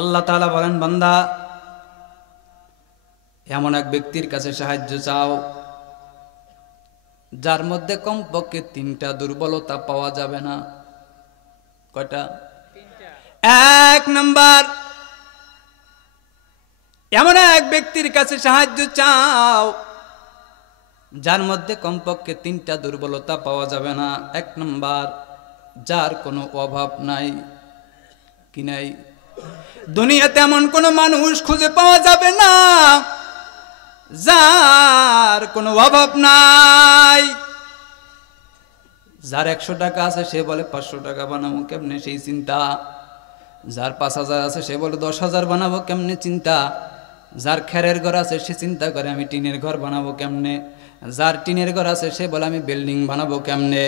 আল্লাহ তাআলা বলেন, বান্দা এমন এক ব্যক্তির কাছে সাহায্য চাও যার মধ্যে কমপক্ষে 3টা দুর্বলতা পাওয়া যাবে না। কয়টা? 1 নাম্বার, এমন এক ব্যক্তির কাছে সাহায্য চাও যার মধ্যে কমপক্ষে 3টা দুর্বলতা পাওয়া যাবে না। 1 নাম্বার, যার কোনো অভাব নাই। কি নাই? দুনিয়াতে এমন কোনো মানুষ খুঁজে পাওয়া যাবে না যার কোনো অভাব নাই। যার 100 টাকা আছে সে বলে 500 টাকা বানাবো কেমনে, সেই চিন্তা। যার 5000 আছে সে বলে 10,000 বানাবো কেমনে, চিন্তা। যার খেরের ঘর আছে সে চিন্তা করে আমি টিনের ঘর বানাবো কেমনে। যার টিনের ঘর আছে সে বলে আমি বিল্ডিং বানাবো কেমনে।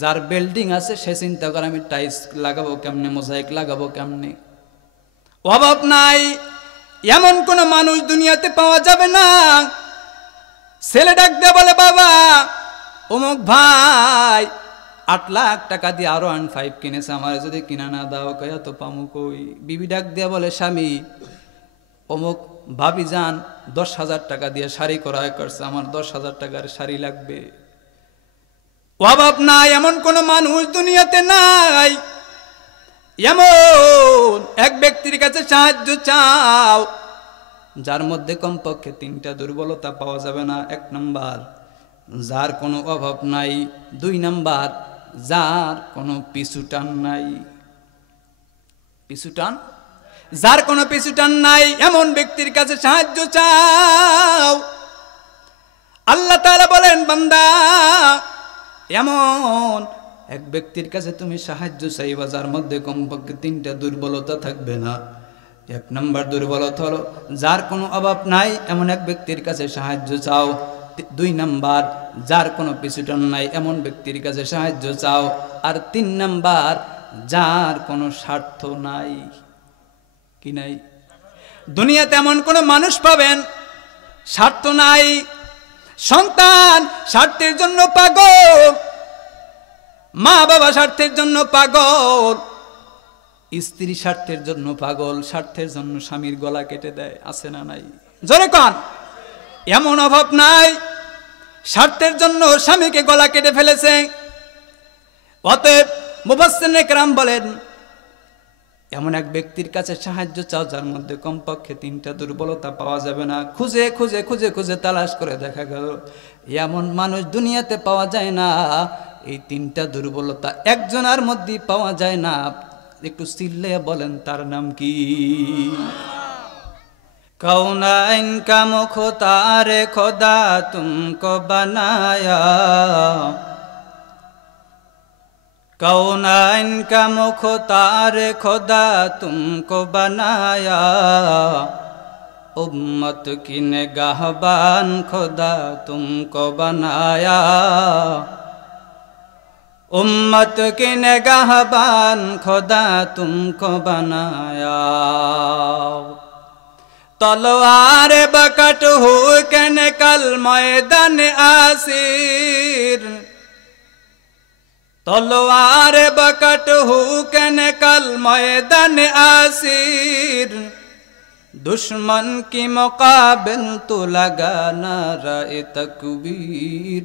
যার বিল্ডিং আছে সে চিন্তা করে আমি টাইলস লাগাবো কেমনে, মোজাইক লাগাবো কেমনে। অভাব নাই এমন কোন মানুষ দুনিয়াতে পাওয়া যাবে না। ছেলে ডাক দিয়ে বলে, বাবা অমুক ভাই 8 লাখ টাকা দিয়ে আরো 5 কিনেছে, আমার যদি কিনা না দাও কয়া তো পামু কই। বিবি ডাক দিয়ে বলে, স্বামী অমুক ভাবি যান 10,000 টাকা দিয়ে শাড়ি ক্রয় করছে, আমার 10,000 টাকার শাড়ি লাগবে। অভাব নাই এমন কোন মানুষ দুনিয়াতে নাই। এমন এক ব্যক্তির কাছে সাহায্য চাও যার মধ্যে কমপক্ষে 3টা দুর্বলতা পাওয়া যাবে না। 1 নাম্বার, যার কোনো অভাব নাই। 2 নাম্বার, যার কোনো পিছুটান নাই। পিছুটান, যার কোনো পিছুটান নাই, এমন ব্যক্তির কাছে সাহায্য চাও। আল্লাহ তাআলা বলেন, বান্দা এমন এক ব্যক্তির কাছে তুমি সাহায্য চাইবা যার মধ্যে কমপক্ষে 3টা দুর্বলতা থাকবে না। 1 নাম্বার দুর্বলতা হলো যার কোনো অভাব নাই, এমন এক ব্যক্তির কাছে সাহায্য চাও। 2 নাম্বার, যার কোনো পিছুটান নাই, এমন ব্যক্তির কাছে সাহায্য চাও। আর 3 নাম্বার, যার কোনো স্বার্থ নাই। কি নাই? দুনিয়াতে এমন কোন মানুষ পাবেন স্বার্থ নাই। সন্তান স্বার্থের জন্য পাগল, মা বাবা স্বার্থের জন্য পাগল, স্ত্রী স্বার্থের জন্য পাগল, স্বার্থের জন্য স্বামীর গলা কেটে দেয়। আছে না নাই? জোরে কোন। এমন অভাব নাই স্বার্থের জন্য স্বামীকে গলা কেটে ফেলেছে। অতএব মুফাসসিরিনে কেরাম বলেন, এমন এক ব্যক্তির কাছে সাহায্য চাও যার মধ্যে কমপক্ষে 3টা দুর্বলতা পাওয়া যাবে না। খুঁজে খুঁজে খুঁজে খুঁজে তালাশ করে দেখা গেল এমন মানুষ দুনিয়াতে পাওয়া যায় না। এই 3টা দুর্বলতা একজনের মধ্যে পাওয়া যায় না। একটু চিল্লে বলেন তার নাম কি? কৌনাইন কা মুখতার খোদা তুমকো বানায়া, कौनाइन का मुख्तार खुदा तुमको बनाया, उम्मत की निगाहबान खुदा तुमको बनाया, उम्मत की निगाहबान खुदा तुमको बनाया। तलवार बकट हो के निकल मैदान आसिर, तलवार बकट हो के निकल मैदान आसिर, दुश्मन की मुकाबिल तो लगा नारे तकबीर,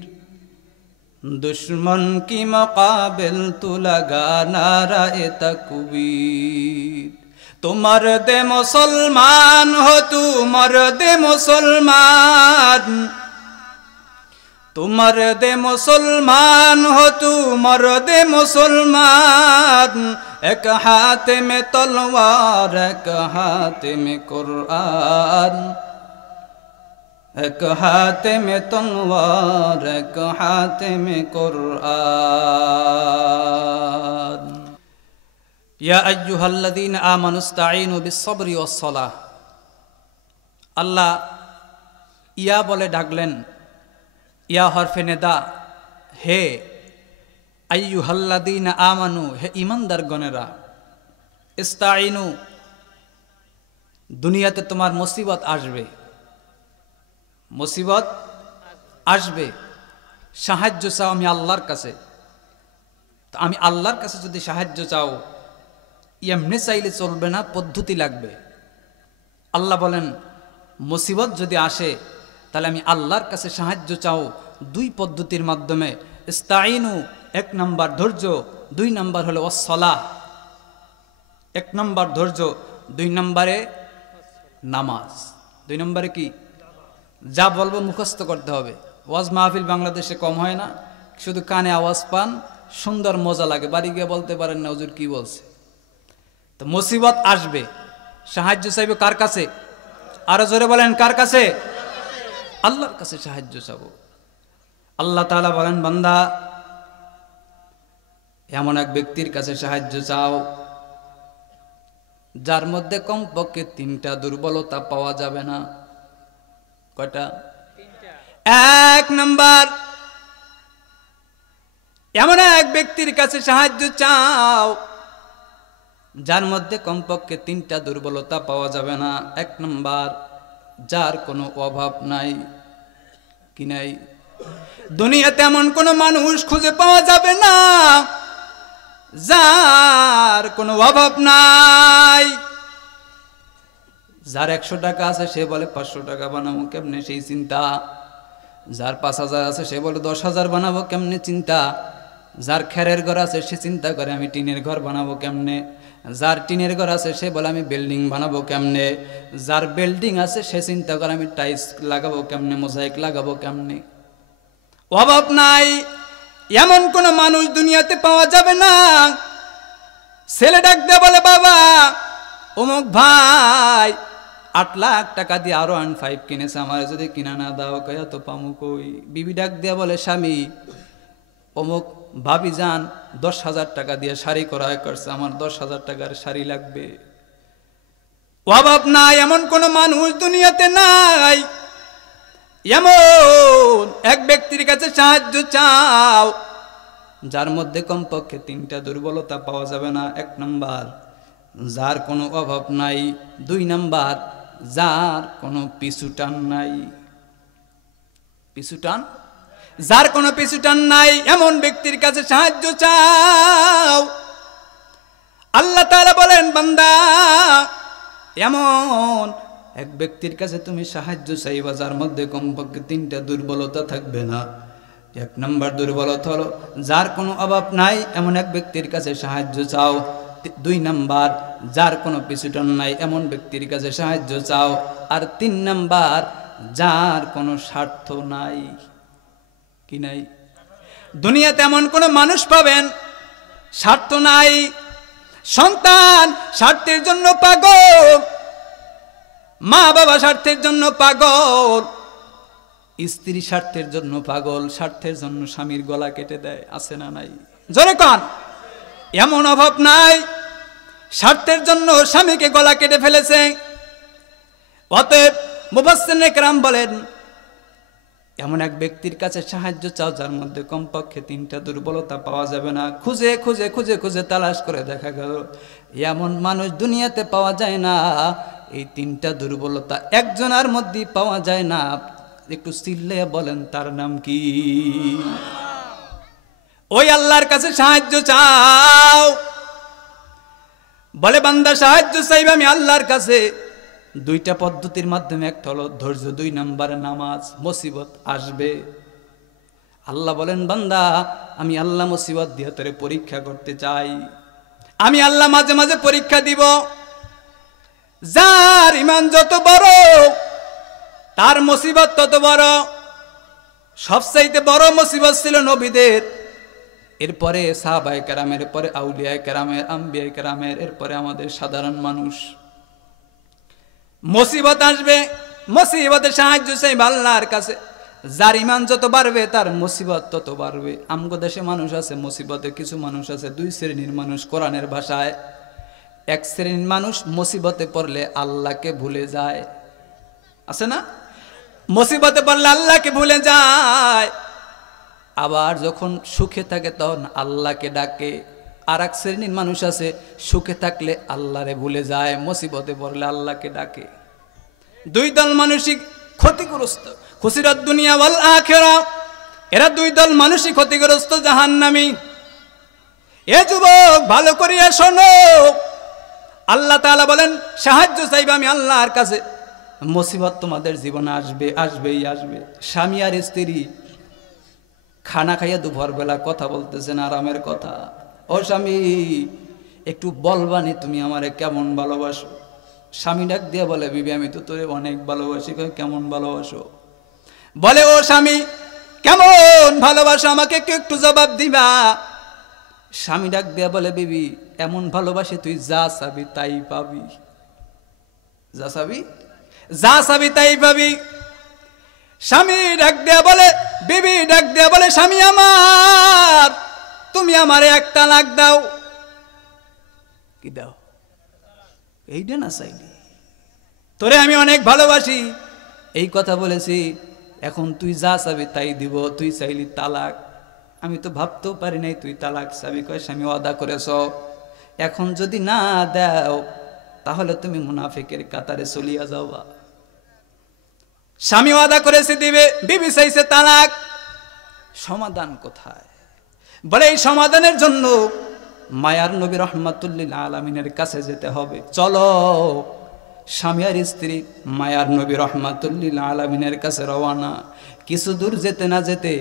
दुश्मन की मुकाबिल तो लगा नारे तकबीर। तो मर्द मुसलमान हो, तू मर्द मुसलमान, तू मर्द मुसलमान हो, तू मर्द मुसलमान। एक हाथ में तलवार एक हाथ में कुरान, एक हाथ में तलवार एक हाथ में कुरान। या अय्युहल्लज़ीना आमनु इस्ताईनु बिस्सब्रि वस्सलाह। अल्लाह या बोले डाकलेन, या हरफे नेदा, हे अय्युहल्लज़ीना आमानू, हे ईमानदार गणेरा, इस्ताईनु, दुनियाते तुम्हार मुसीबत आसबे, मुसीबत आसबे, साहाय्य चाओ आमी आल्लाहर काछे। तो आमी आल्लाहर काछे जोदि साहाय्य चाओ এমনি চাইলে চলবে না, পদ্ধতি লাগবে। আল্লাহ বলেন মুসিবত যদি আসে তাহলে আমি আল্লাহর কাছে সাহায্য চাও দুই পদ্ধতির মাধ্যমে। ইস্তাইনু, এক নাম্বার ধৈর্য, দুই নাম্বার হলো ওয়াসসালাহ। এক নাম্বার ধৈর্য, দুই নম্বরে নামাজ। দুই নম্বরে কি? যা বলবো মুখস্থ করতে হবে। ওয়াজ মাহফিল বাংলাদেশে কম হয় না, শুধু কানে আওয়াজ পান, সুন্দর মজা লাগে, বাড়ি গিয়ে বলতে পারেন না হুজুর কি বলছে। তো মুসিবত আসবে, সাহায্য চাইবে কার কাছে? আরো জোরে বলেন কার কাছে? আল্লাহর কাছে সাহায্য চাবো। আল্লাহ তাআলা বলেন বান্দা এমন এক ব্যক্তির কাছে সাহায্য চাও যার মধ্যে কমপক্ষে তিনটা দুর্বলতা পাওয়া যাবে না। কয়টা? এক নাম্বার, এমন এক ব্যক্তির কাছে সাহায্য চাও যার মধ্যে কমপক্ষে তিনটা দুর্বলতা পাওয়া যাবে না। এক নাম্বার, যার কোনো অভাব নাই। কি নাই? দুনিয়াতে এমন কোনো মানুষ খুঁজে পাওয়া যাবে না যার কোনো অভাব নাই। যার 100 টাকা আছে সে বলে 500 টাকা বানাবো কেমনে, সেই চিন্তা। যার 5000 আছে সে বলে 10,000 বানাবো কেমনে, চিন্তা। যার খেরের ঘর আছে সে চিন্তা করে আমি টিনের ঘর বানাবো কেমনে। যার টিনের ঘর আছে সে বলে আমি বিল্ডিং বানাবো কেমনে। যার বিল্ডিং আছে সে চিন্তা করে আমি টাইলস লাগাবো কেমনে, মোজাইক লাগাবো কেমনে। অভাব নাই এমন কোন মানুষ দুনিয়াতে পাওয়া যাবে না। ছেলে ডাক দিয়ে বলে বাবা অমুক ভাই 8 লাখ টাকা দিয়ে আরো 5 কিনেছে, আমার যদি কিনা না দাও কয়া তো পামু কই। বিবি ডাক দিয়ে বলে স্বামী অমুক ভাবি যান 10,000 টাকা দিয়ে শাড়ি ক্রয় করছে, আমার 10,000 টাকার শাড়ি লাগবে। অভাব নাই এমন কোন মানুষ দুনিয়াতে নাই। এমন এক ব্যক্তির কাছে সাহায্য চাও যার মধ্যে কমপক্ষে তিনটা দুর্বলতা পাওয়া যাবে না। এক নাম্বার, যার কোনো অভাব নাই। দুই নাম্বার, যার কোনো পিছুটান নাই। পিছুটান, যার কোনো পিছুটান নাই, এমন ব্যক্তির কাছে সাহায্য চাও। আল্লাহ তাআলা বলেন বান্দা এমন এক ব্যক্তির কাছে তুমি সাহায্য চাইবা যার মধ্যে কমপক্ষে তিনটা দুর্বলতা থাকবে না। এক নম্বর দুর্বলতা হলো যার কোনো অভাব নাই, এমন এক ব্যক্তির কাছে সাহায্য চাও। দুই নাম্বার, যার কোনো পিছুটান নাই, এমন ব্যক্তির কাছে সাহায্য চাও। আর 3 নাম্বার, যার কোনো স্বার্থ নাই। কি নাই? দুনিয়াতে এমন কোন মানুষ পাবেন স্বার্থ নাই। সন্তান স্বার্থের জন্য পাগল, মা বাবা স্বার্থের জন্য পাগল, স্ত্রী স্বার্থের জন্য পাগল, স্বার্থের জন্য স্বামীর গলা কেটে দেয়। আছে না নাই? জোরে কান। এমন অভাব নাই স্বার্থের জন্য স্বামীকে গলা কেটে ফেলেছে। অতএব মুফাসসিরিনে কেরাম বলেন এমন এক ব্যক্তির কাছে সাহায্য চাও যার মধ্যে কমপক্ষে তিনটা দুর্বলতা পাওয়া যাবে না। খুঁজে খুঁজে খুঁজে খুঁজে তালাশ করে দেখা গেল এমন মানুষ দুনিয়াতে পাওয়া যায় না। এই তিনটা দুর্বলতা একজনের মধ্যে পাওয়া যায় না। একটু চিল্লে বলেন তার নাম কি? ওই আল্লাহর কাছে সাহায্য চাও। বলে বান্দা সাহায্য চাইবে আমি আল্লাহর কাছে দুইটা পদ্ধতির মাধ্যমে। একটা হলো ধৈর্য, 2 নম্বরে নামাজ। মুসিবত আসবে, আল্লাহ বলেন বান্দা আমি আল্লাহ মুসিবত দিয়ে তোরে পরীক্ষা করতে চাই। আমি আল্লাহ মাঝে মাঝে পরীক্ষা দিব। যার ঈমান যত বড় তার মুসিবত তত বড়। সবচাইতে বড় মুসিবত ছিল নবীদের, এরপরে সাহাবায়ে কেরামের, পরে আউলিয়ায়ে কেরামের, আম্বিয়ায়ে কেরামের, এরপরে আমাদের সাধারণ মানুষ। মুসিবত আসবে, মুসিবতে সাহায্য চাইবে আল্লাহর কাছে। যার ঈমান যত বাড়বে তার মুসিবত তত বাড়বে। আমগো দেশে মানুষ আছে মুসিবতে, কিছু মানুষ আছে 2 শ্রেণীর মানুষ। কোরআনের ভাষায় 1 শ্রেণীর মানুষ মুসিবতে পড়লে আল্লাহকে ভুলে যায়। আছে না? মুসিবতে পড়লে আল্লাহকে ভুলে যায়, আবার যখন সুখে থাকে তখন আল্লাহকে ডাকে। আর 1 শ্রেণীর মানুষ আছে সুখে থাকলে আল্লাহরে ভুলে যায়, মুসিবতে পড়লে আল্লাহকে ডাকে। 2 দল মানসিক ক্ষতিগ্রস্ত, খুসিরাত দুনিয়া ওয়াল আখিরা। এরা 2 দল মানসিক ক্ষতিগ্রস্ত, জাহান্নামী। এ যুবক ভালো করিয়া শোনো, আল্লাহ তাআলা বলেন সাহায্য চাইবে আমি আল্লাহর কাছে। মুসিবত তোমাদের জীবনে আসবে, আসবেই আসবে। স্বামী আর স্ত্রী খানা খাইয়া দুপুরবেলা কথা বলতেছেন আরামের কথা, ও স্বামী একটু বলবানি তুমি আমারে কেমন ভালোবাসো? স্বামী ডাক দিয়ে বলে বিবি আমি তো তোরে অনেক ভালোবাসি। কই কেমন ভালোবাসো? বলে ও স্বামী কেমন ভালোবাসো আমাকে একটু জবাব দিবা। স্বামী ডাক দিয়া বলে বিবি এমন ভালোবাসি তুই যা চাবি তাই পাবি, যা চাবি যা চাবি তাই পাবি। স্বামী ডাক দেয়া বলে বিবি ডাক দেয়া বলে স্বামী আমার তুমি আমারে এক তালাক দাও। কি দাও? এইটা না চাইলি, তোরে আমি অনেক ভালোবাসি এই কথা বলেছি, এখন তুই যা চাবি তাই দিব, তুই চাইলি তালাক। আমি তো ভাবতেও পারি নাই তুই তালাক চাবি। কয় স্বামী ওয়াদা করেছ, এখন যদি না দাও তাহলে তুমি মুনাফিকের কাতারে চলিয়া যাওয়া। স্বামী ওয়াদা করেছে দিবে, বিবি চাইছে তালাক। সমাধান কোথায়? বলে এই সমাধানের জন্য মায়ার নবী রাহমাতুল্লিল আলামিনের কাছে যেতে হবে। চলো স্বামী আর স্ত্রী মায়ার নবী রাহমাতুল্লিল আলামিনের কাছে রওনা। কিছু দূর যেতে না যেতে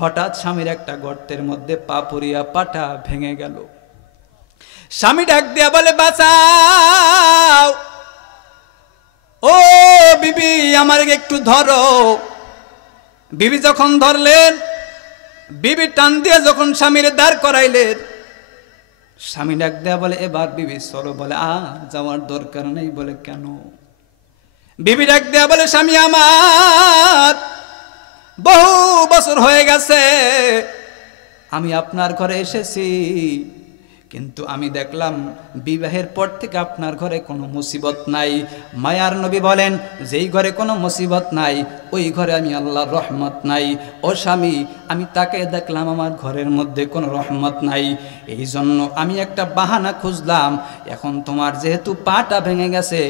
হঠাৎ স্বামীর একটা গর্তের মধ্যে পা পড়িয়া পাটা ভেঙে গেল। স্বামী ডাক দিয়া বলে বাঁচাও, ও বিবি আমার একটু ধরো। বিবি যখন ধরলেন, বিবি টান দিয়ে যখন স্বামীর দাঁড় করাইলেন, স্বামী ডাক দেয়া বলে এবার বিবি চলো। বলে যাওয়ার দরকার নেই। বলে কেন? বিবি ডাক দেয়া বলে স্বামী আমার বহু বছর হয়ে গেছে আমি আপনার ঘরে এসেছি, কিন্তু আমি দেখলাম বিবাহের পর থেকে আপনার ঘরে কোনো মুসিবত নাই। মায়ার নবী বলেন যেই ঘরে কোনো মুসিবত নাই ওই ঘরে আমি আল্লাহর রহমত নাই। ও স্বামী আমি তাকে দেখলাম আমার ঘরের মধ্যে কোনো রহমত নাই, এই জন্য আমি একটা বাহানা খুঁজলাম। এখন তোমার যেহেতু পাটা ভেঙে গেছে,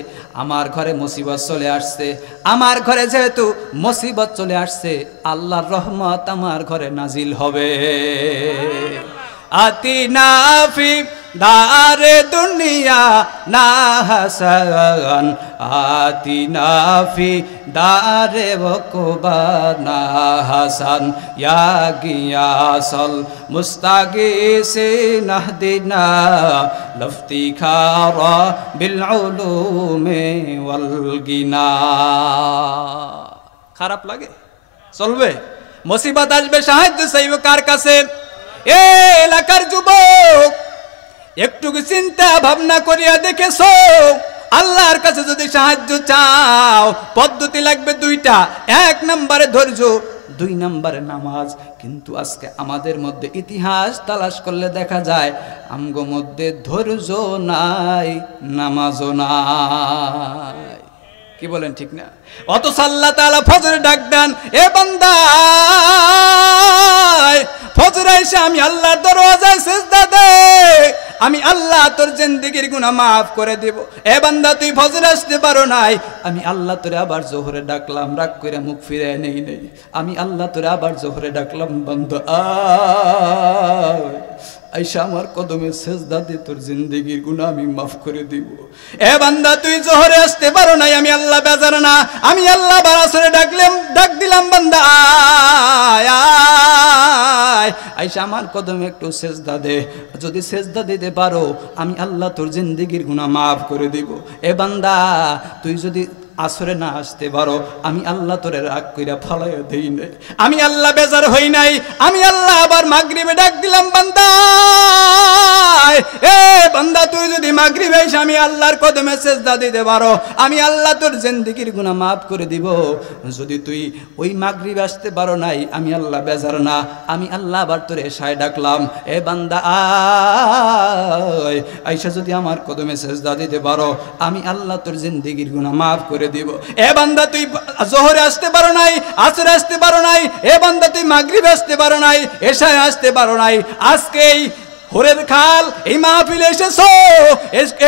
আমার ঘরে মুসিবত চলে আসছে, আমার ঘরে যেহেতু মুসিবত চলে আসছে, আল্লাহর রহমত আমার ঘরে নাজিল হবে। আতিনা ফি দারে দুনিয়া না হাসান, আতিনা ফি দারে ওকুবা না হাসান, ইয়া গিয়াসল মুস্তাগিসিন আহদিনা লফতিখারা বিল উলুমি ওয়াল গিনা। খারাপ লাগে? চলবে? মুসিবত আসবে, সাহায্য চাইবে কার কাছে? এ এলাকার যুবক একটু চিন্তা ভাবনা করিয়া দেখেছো, আল্লাহর কাছে যদি সাহায্য চাও পদ্ধতি লাগবে দুইটা। এক নম্বরে ধৈর্য, দুই নম্বরে নামাজ। কিন্তু আজকে আমাদের মধ্যে ইতিহাস তালাশ করলে দেখা যায় আমগো মধ্যে ধৈর্য নাই, নামাজও নাই। কি বলেন ঠিক না? অথচ আল্লাহ তাআলা ফজরে ডাক দেন, এ বান্দা ফজরে এসে আমি আল্লাহর দরওয়াজায় সিজদা দে, আমি আল্লাহ তোর জিন্দেগীর গুনাহ মাফ করে দেব। এ বান্দা তুই ফজরে আসতে পারো নাই, আমি আল্লাহ তোরে আবার জোহরে ডাকলাম, রাগ করে মুখ ফিরে নেই নেই, আমি আল্লাহ তোরে আবার জোহরে ডাকলাম, বান্দা আইসা আমার কদমে সেজদা দে, তোর জিন্দেগীর গুনাহ আমি মাফ করে দিব। এ বান্দা তুই জোহরে আসতে পারো নাই, আমি আল্লাহ বেজার না, আমি আল্লাহ বারাসরে ডাক দিলাম, বান্দা আইসা আমার কদমে একটু সেজদা দে, যদি সেজদা দিতে পারো আমি আল্লাহ তোর জিন্দেগীর গুনাহ মাফ করে দিব। এ বান্দা তুই যদি আসরে না আসতে পারো, আমি আল্লাহ তোরে রাগ কইরা ফালাইয়া দেই নাই, আমি আল্লাহ বেজার হই নাই, আমি আল্লাহ আবার মাগরিবে ডাক দিলাম, বান্দা এ বান্দা তুই যদি মাগরিবে এসে আমি আল্লাহর কদমে সেজদা দিতে পারো, আমি আল্লাহ তোর জিন্দেগীর গুনাহ মাফ করে দিব। যদি তুই ওই মাগরিবে আসতে পারো নাই, আমি আল্লাহ বেজার না, আমি আল্লাহ আবার তোরে এশায় ডাকলাম, এ বান্দা আইসা যদি আমার কদমে সেজদা দিতে পারো, আমি আল্লাহ তোর জিন্দেগীর গুনাহ মাফ করে দিব। এ বান্দা তুই জোহরে আসতে পারো নাই, আসরে আসতে পারো নাই, এ বান্দা তুই মাগরিবে আসতে পারো নাই, এশায় আসতে পারো নাই, আজকেই হোরের খাল এই মাহফিলে এসেছো,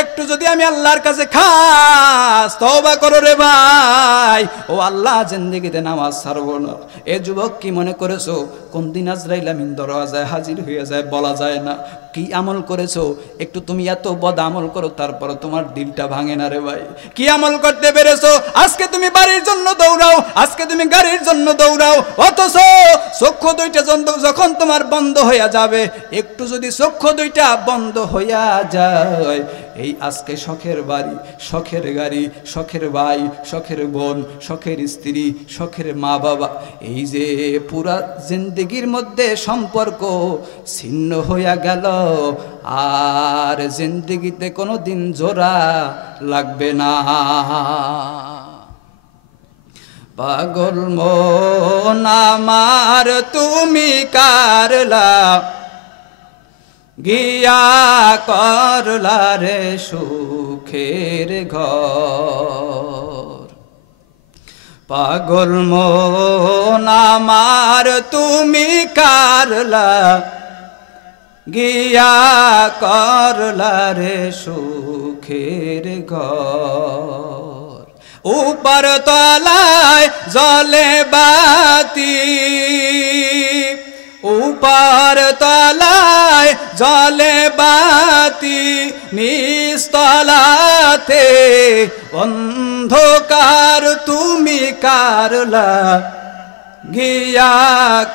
একটু যদি আমি আল্লাহর কাছে খাস তওবা করো রে ভাই। ও আল্লাহ, জিন্দেগিতে নামাজ ছাড়বো না। এ যুবক কি মনে করেছো কোন দিন আজরাইল আমিন দরওয়াজায় হাজির হয়ে যায় বলা যায় না? কি আমল করেছো? একটু তুমি এত বদ আমল করো তারপর তোমার দিলটা ভাঙে না রে ভাই। কি আমল করতে পেরেছো? আজকে তুমি বাড়ির জন্য দৌড়াও, আজকে তুমি গাড়ির জন্য দৌড়াও, অথচ চক্ষু দুইটা যখন তোমার বন্ধ হইয়া যাবে, একটু যদি চক্ষু দুইটা বন্ধ হইয়া যায়, এই আজকে শখের বাড়ি, শখের গাড়ি, শখের ভাই, শখের বোন, শখের স্ত্রী, শখের মা বাবা, এই যে পুরা জিন্দেগির মধ্যে সম্পর্ক ছিন্ন হইয়া গেল, আর জিন্দেগিতে কোনো দিন জোড়া লাগবে না। পাগল মন আমার তুমি কারলা গিয়া করলা রে সুখের ঘর। পাগল মন আমার তুমি কারলা গিয়া করলা রে সুখের ঘর। উপর তলায় জলে বাতি, উপর তলায় জলে বাতি, নিস্তলাতে অন্ধকার তুমি কারলা গিয়া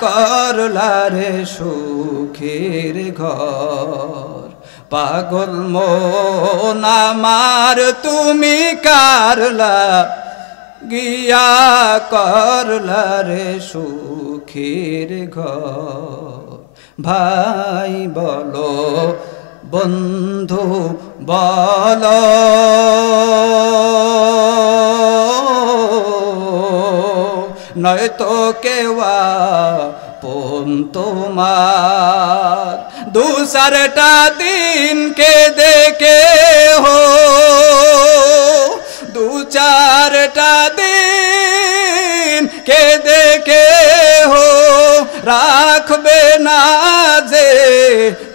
করলা রে সুখের ঘর। পাগল মন আমার তুমি কারলা গিয়া করলা রে সুখের ঘর। ভাই বলো বন্ধু বলো নয়তো কেওয়া পন তোমার। দু চারটা দিন কে দেখে হো, দু চারটা দিন কে দেখে হো, রাখবে না যে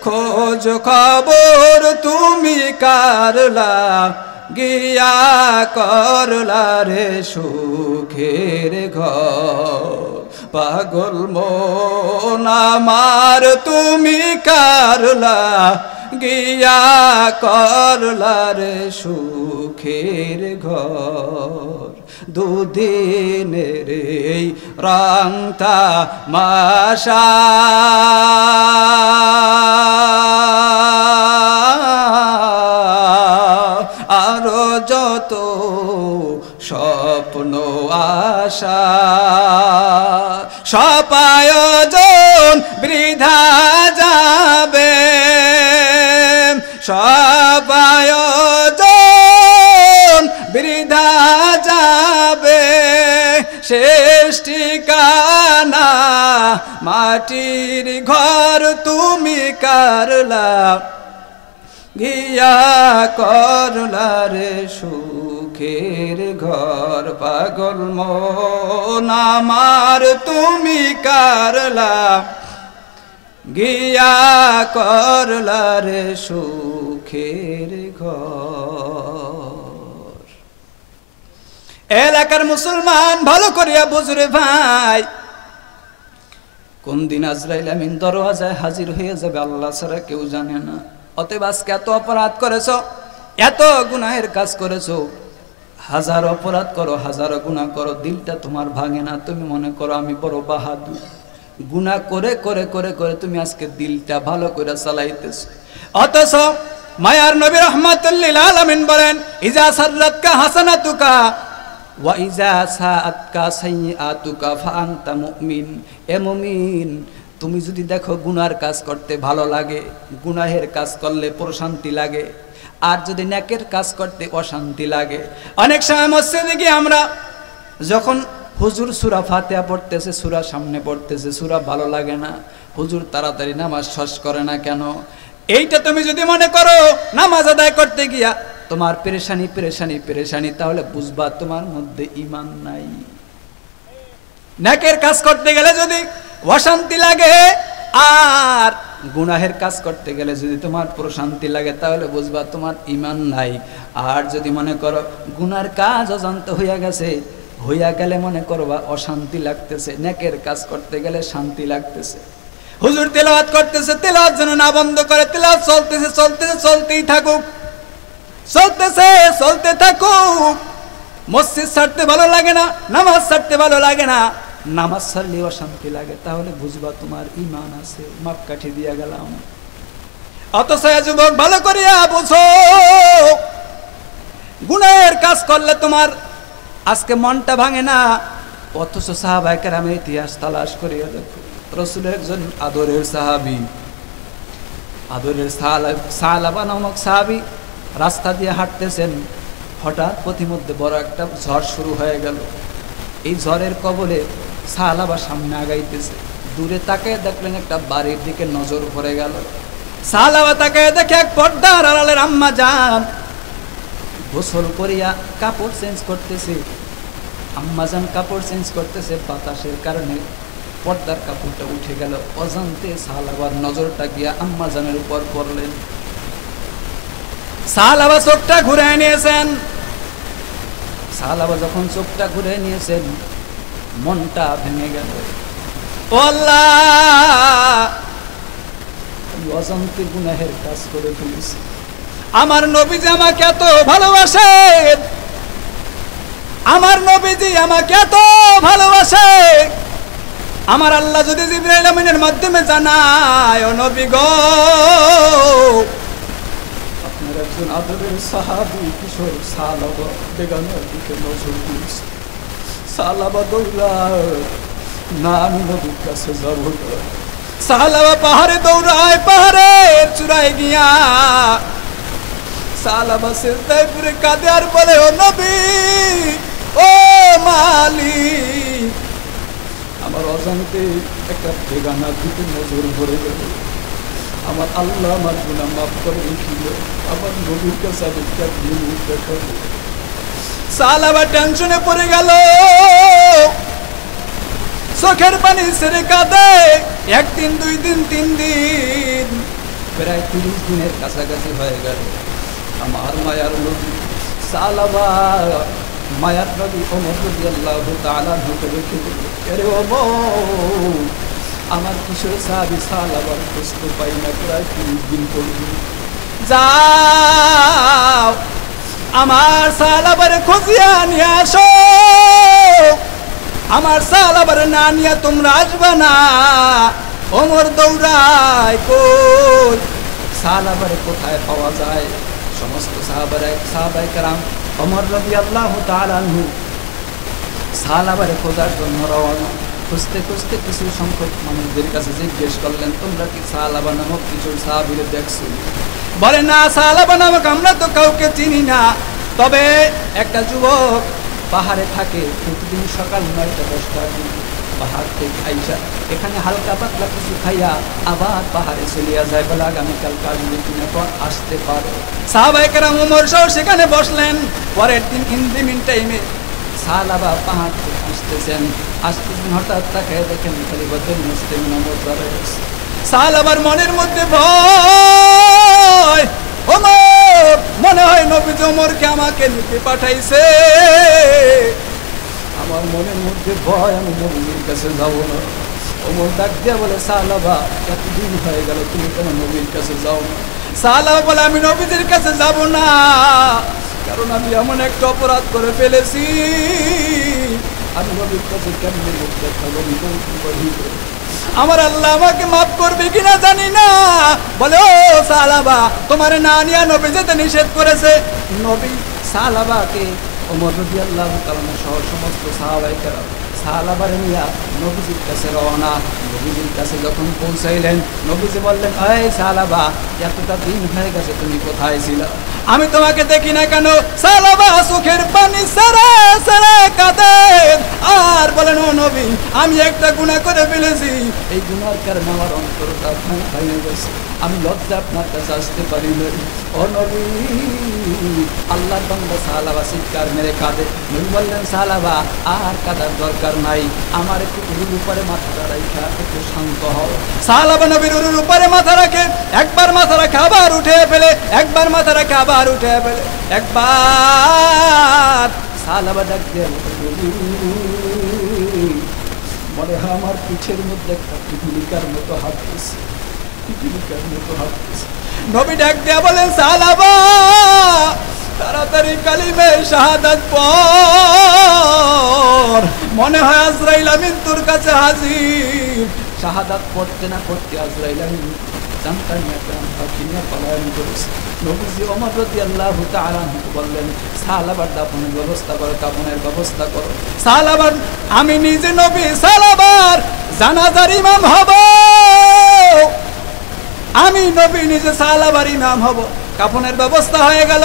খোঁজ খবর তুমি কারলা গিয়া করলা রে সুখের ঘর। পাগল মন আমার তুমি কারলা গিয়া করলা রে সুখের ঘর। দুদিনের এই রংতা মাসা আরো যত স্বপ্ন আশা, সব আয়োজন বৃথা যাবে, সব আয়োজন বৃথা যাবে। শেষ ঠিকানা মাটির ঘর তুমি কারলা গিয়া করলা রে সুখের ঘর। পাগল মন আমার তুমি কারলা গিয়া করলা রে সুখের ঘর। এলাকার মুসলমান ভালো করিয়া বুঝরে ভাই, কোন দিন আজরাইল আমিন দরওয়াজায় হাজির হয়ে যাবে আল্লাহ ছাড়া কেউ জানে না। অতএব আজকে এত অপরাধ করেছো, এত গুনাহের কাজ করেছো, হাজার অপরাধ করো, হাজারো গুনাহ করো, দিলটা তোমার ভাঙে না। তুমি মনে করো আমি বড় বাহাদুর, গুনাহ করে করে করে করে তুমি আজকে দিলটা ভালো করে চালাইতেছো। অথচ মায়ার নবী রাহমাতুল লিল আলামিন বলেন, ইজা সাররাতকা হাসানাতুকা ওয়া ইজা সাআতকা সাইয়্যাতুকা ফাআনতা মুমিন। এ মুমিন, তুমি যদি দেখো গুনার কাজ করতে ভালো লাগে, গুনাহের কাজ করলে প্রশান্তি লাগে, আর যদি নেকের কাজ করতে অশান্তি লাগে। অনেক সময় মসজিদে গিয়ে আমরা যখন হুজুর সূরা ফাতিহা পড়তেছে, সূরা সামনে পড়তেছে, সূরা ভালো লাগে না, হুজুর তাড়াতাড়ি নামাজ শেষ করে না কেন? এইটা তুমি যদি মনে করো নামাজ আদায় করতে গিয়া তোমার পেরেশানি পেরেশানি পেরেশানি, তাহলে বুঝবা তোমার মধ্যে ঈমান নাই। নেকের কাজ করতে গেলে যদি অশান্তি লাগে আর গুনাহের কাজ করতে গেলে যদি তোমার প্রশান্তি লাগে তাহলে বুঝবা তোমার ঈমান নাই। আর যদি মনে করো গুনার কাজ অজান্ত হইয়া গেলে মনে করবা অশান্তি লাগতেছে, নেকের কাজ করতে গেলে শান্তি লাগতেছে। হুজুর তেলাওয়াত করতেছে, তেলাওয়াত যেন না বন্ধ করে, তেলাওয়াত চলতেই থাকুক, চলতে থাকুক। মসজিদ ছাড়তে ভালো লাগে না, নামাজ ছাড়তে ভালো লাগে না, নামাজ ছাড়লে অশান্তি লাগে, তাহলে বুঝবা তোমার ঈমান আছে। মাপকাঠি দিয়া গেলাম। অথচ যুবক ভালো করিয়া বুঝো, গুনাহের কাজ করলে তোমার আজকে মনটা ভাঙে না। অথচ সাহাবায়ে কেরামের ইতিহাস তালাশ করিয়া দেখো, রাসূলের একজন আদরের সাহাবী, আদরের সালাবা নামক সাহাবী রাস্তা দিয়ে হাঁটতেছেন। হঠাৎ পথিমধ্যে বড় একটা ঝড় শুরু হয়ে গেল। এই ঝড়ের কবলে সাহাবা সামনে আগাইতেছে। দূরে তাকায় দেখলেন একটা বাড়ির দিকে নজর পড়ে গেল। সাহাবা তাকায় দেখে এক পর্দার আড়ালের আম্মা জান গোসল করিয়া কাপড় চেঞ্জ করতেছে। আম্মা জান কাপড় চেঞ্জ করতেছে, বাতাসের কারণে পর্দার কাপড়টা উঠে গেল। অজান্তে সাহাবার নজরটা গিয়া আম্মা জানের উপর পড়লেন। সাহাবা চোখটা ঘুরে নিয়েছেন। সাহাবা যখন চোখটা ঘুরে নিয়েছেন, মনটা ভেঙে গেল। ও আল্লাহ, আমি অজান্তে গুনাহের কাজ করে ফেলেছি। আমার নবীজি আমাকে এত ভালোবাসেন, আমার নবীজি আমাকে এত ভালোবাসে। আমার আল্লাহ যদি জিবরাইল আমিনের মাধ্যমে জানায়, ও নবী গো, আপনার একজন আদরের সাহাবী কিশোর সাহাবা বেগানার দিকে নজর দিয়েছে। সাহাবা দৌড়ায়, না আমি নবীর কাছে যাব না। সাহাবা পাহাড়ে দৌড়ায়, পাহাড়ের চূড়ায় গিয়া সাহাবা সিজদায় পড়ে কাঁদে আর বলে, ও নবী, ও মালিক, আমার অজান্তে একটা বেগানার দিকে নজর পড়ে গেল। আমার আল্লাহ আমার গুনাহ মাফ করে দিল, আমার নবীর কাছে আমি কেমন দেখাবো। সাহাবা টেনশনে পড়ে গেল, চোখের পানি ছেড়ে কাঁদে। একদিন, 2 দিন, 3 দিন, প্রায় 30 দিনের কাছাকাছি হয়ে গেল। আমার মায়ার নবী সাহাবা, মায়ার নবী ওমর রাদিয়াল্লাহু তাআলা ঢুকে রেখে দিল। আরে ওমর, আমার কিশোর সাহাবী সাহাবার খোঁজ তো পাই না, প্রায় 30 দিন পর্যন্ত। যাও, আমার সাহাবার খোঁজিয়া নিয়ে আসো। আমার সাহাবার না নিয়ে তোমরা আসবা না। ওমর দৌড়ায়, কই সাহাবার কোথায় পাওয়া যায়? সমস্ত সাহাবায়ে কেরাম ওমর রাদিয়াল্লাহু তাআলা আনহু সাহাবারে খোঁজার জন্য রওনা। খুঁজতে খুঁজতে কিছু সংখ্যক মানুষদের কাছে জিজ্ঞেস করলেন, তোমরা কি সাহাবা নামক কিছু সাহাবীরে দেখছো? বলে, না, সাহাবা নামক আমরা তো কাউকে চিনি না। তবে একটা যুবক পাহাড়ে থাকে, প্রতিদিন সকাল 9টা-10টার দিকে পাহাড় থেকে আইসা এখানে হালকা পাতলা কিছু খাইয়া আবার পাহাড়ে চলিয়া যায়, বলে আগামীকাল কাজ কিনা পর আসতে পারো। সাহাবায়ে কেরাম ওমর সহ সেখানে বসলেন। পরের দিন ইন্দিমিন টাইমে সাহাবা পাহাড় থেকে আসতেছেন। হঠাৎ তাকায় দেখেন খলিফাতুল মুসলিমিন ওমর দাঁড়ায় আছে। সাহাবার মনের মধ্যে ভয়, ওমর মনে হয় নবী ওমরকে আমাকে নিতে পাঠাইছে। আমার মনের মধ্যে ভয়, আমি নবীর কাছে যাব না। ওমর ডাক দিয়া বলে, সাহাবা, কতদিন হয়ে গেল তুমি কেন নবীর কাছে যাও না? সাহাবা বলে, আমি নবীদের কাছে যাব না, কারণ আমি এমন একটা অপরাধ করে ফেলেছি। আমি নবীর কাছে কেমন মুখ দেখাবো, আমার আল্লাহ আমাকে মাফ করবে কিনা জানি না। বলে, ও সাহাবা, তোমার না নিয়া নবী যেতে নিষেধ করেছে। নবী সাহাবাকে ওমর রাদিয়াল্লাহু তাআলা সহ সমস্ত সাহাবায়ে কেরাম সাহাবারে নিয়া নবীজির কাছে রওনা। নবীজির কাছে যখন পৌঁছাইলেন, নবীজি বললেন, এই সাহাবা, এতটা দিন হয়ে গেছে, তুমি কোথায় ছিলা? আমি তোমাকে দেখি না কেন? সাহাবা চোখের পানি ছেড়ে ছেড়ে কাঁদে। আর বলেন ও নবী আমি একটা গুনাহ করে ফেলেছি, এই গুনার কারণে আমার অন্তরটা ভেঙে গেছে, আমি লজ্জা আপনার কাছে আসতে পারি না। ও নবী আল্লাহর বান্দা সাহাবা চিৎকার মেরে কাঁদে। নবী বললেন সাহাবা আর কাঁদার দরকার নাই, আমার একটু উরুর উপরে মাথাটা রাখা একটু শান্ত হও। সাহাবা নবীর উরুর উপরে মাথা রাখে, একবার মাথা রাখে আবার উঠে ফেলে, একবার মাথা রাখে আবার উঠে ফেলে। একবার সাহাবা ডাক দিয়ে মনে হয় আমার পিঠের মধ্যে একটা পিপিলিকার মতো হাত দিয়েছে, পিপিলিকার মতো হাত দিয়েছে। নবী ডাক দিয়া বলেন সাহাবা তাড়াতাড়ি কালিমে শাহাদাত পড়, মনে হয় আজরাইল আমিন তোর কাছে হাজির। শাহাদাত পড়তে না পড়তে আজরাইল আমিন জানতাম না কেন কিনে পলায়ন করেছে। নবীজি ওমর রাদিয়াল্লাহু তাআলা আনহু বললেন সাহাবার দাফনের ব্যবস্থা করো, কাফনের ব্যবস্থা করো। সাহাবার আমি নিজে নবী সাহাবার জানাজার ইমাম হব, আমি নবী নিজে সাহাবার ইমাম হব। কাফনের ব্যবস্থা হয়ে গেল,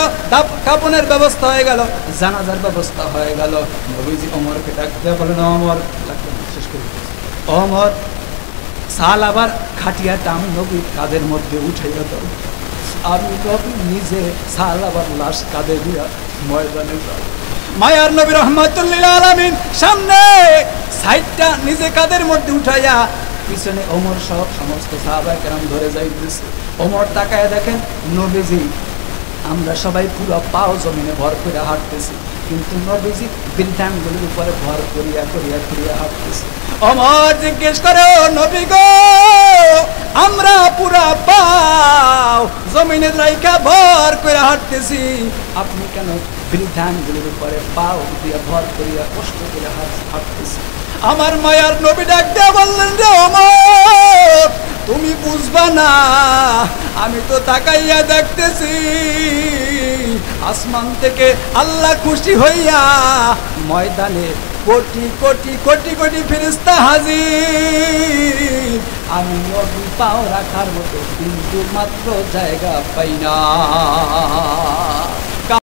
কাফনের ব্যবস্থা হয়ে গেল, জানাজার ব্যবস্থা হয়ে গেল। নবীজি ওমরকে ডাক দিয়ে বলেন ওমর শেষ করে ওমর সাহাবার খাটিয়াটা আমি নবীর কাঁধের মধ্যে উঠাইয়া দাও, আমি নবী নিজে সাহাবার লাশ কাঁধে দিয়া ময়দানে যাও। মায়ার নবী রহমাতুল্লিল আলামিন সামনে সাইডটা নিজে কাঁধের মধ্যে উঠাইয়া পিছনে ওমর সব সমস্ত সাহাবায়ে কেরাম ধরে যাইতেছে। ওমর তাকায় দেখেন নবীজি আমরা সবাই পুরো পাও জমিনে ভর করে হাঁটতেছি, কিন্তু নবীজি বৃদ্ধাঙ্গুলির উপরে ভর করিয়া করিয়া করিয়া হাঁটতেছে। ওমর জিজ্ঞেস করে ও নবী গো আমরা পুরা পাও জমিনে রাইখা ভর করে হাঁটতেছি, আপনি কেন বৃদ্ধাঙ্গুলির উপরে পাও দিয়া ভর করিয়া কষ্ট করে হাঁটতেছি? আমার মায়ার নবী ডাক দিয়ে বললেন রে ওমর তুমি বুঝবা না, আমি তো তাকাইয়া দেখতেছি আসমান থেকে আল্লাহ খুশি হইয়া ময়দানে কোটি কোটি কোটি কোটি ফেরেশতা হাজির, আমি নবী পাও রাখার মতো বিন্দু মাত্র জায়গা পাই না।